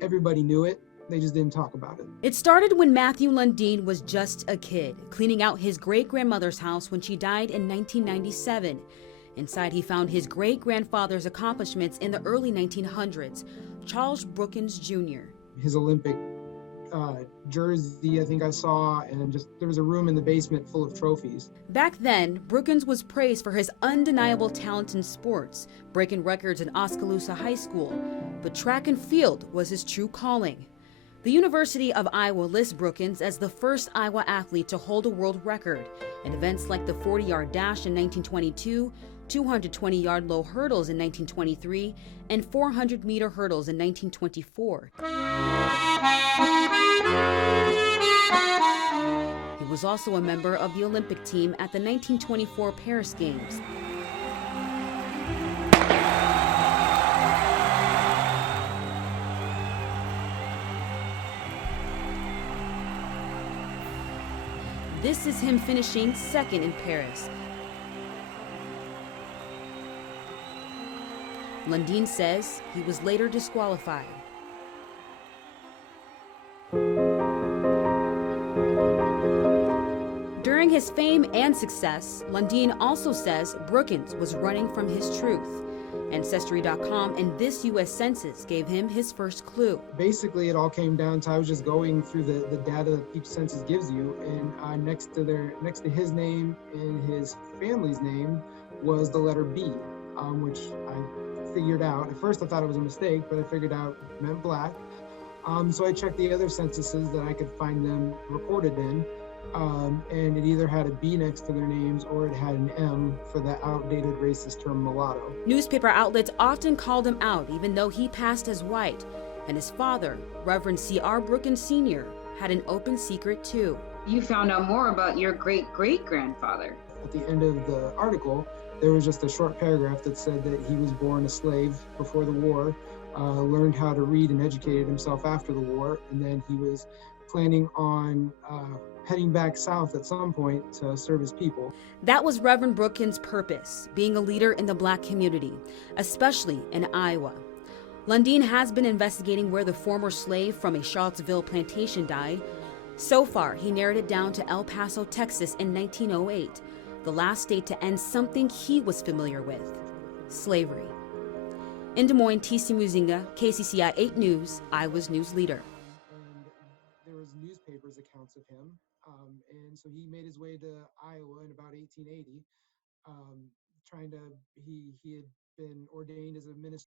Everybody knew it, they just didn't talk about it. It started when Matthew Lundeen was just a kid, cleaning out his great-grandmother's house when she died in 1997. Inside, he found his great-grandfather's accomplishments in the early 1900s, Charles Brookins Jr. His Olympic jersey, I think I saw, and just there was a room in the basement full of trophies. Back then, Brookins was praised for his undeniable talent in sports, breaking records in Oskaloosa High School. But track and field was his true calling. The University of Iowa lists Brookins as the first Iowa athlete to hold a world record in events like the 40-yard dash in 1922, 220-yard low hurdles in 1923, and 400-meter hurdles in 1924. He was also a member of the Olympic team at the 1924 Paris Games. This is him finishing second in Paris. Lundeen says he was later disqualified. During his fame and success, Lundeen also says Brookins was running from his truth. Ancestry.com and this U.S. Census gave him his first clue. Basically, it all came down to I was just going through the data that each census gives you, and next to his name and his family's name was the letter B, which I figured out. At first, I thought it was a mistake, but I figured out it meant black. So I checked the other censuses that I could find them recorded in. And it either had a B next to their names or it had an M for the outdated racist term mulatto. Newspaper outlets often called him out, even though he passed as white. And his father, Reverend C.R. Brookins Sr., had an open secret too. You found out more about your great-great-grandfather. At the end of the article, there was just a short paragraph that said that he was born a slave before the war, learned how to read and educated himself after the war, and then he was planning on heading back south at some point to serve his people. That was Reverend Brookins' purpose, being a leader in the black community, especially in Iowa. Lundeen has been investigating where the former slave from a Charlottesville plantation died. So far, he narrowed it down to El Paso, Texas in 1908, the last state to end something he was familiar with, slavery. In Des Moines, Tisia Muzinga, KCCI 8 News, Iowa's news leader. And there was newspapers accounts of him. And so he made his way to Iowa in about 1880, he had been ordained as a minister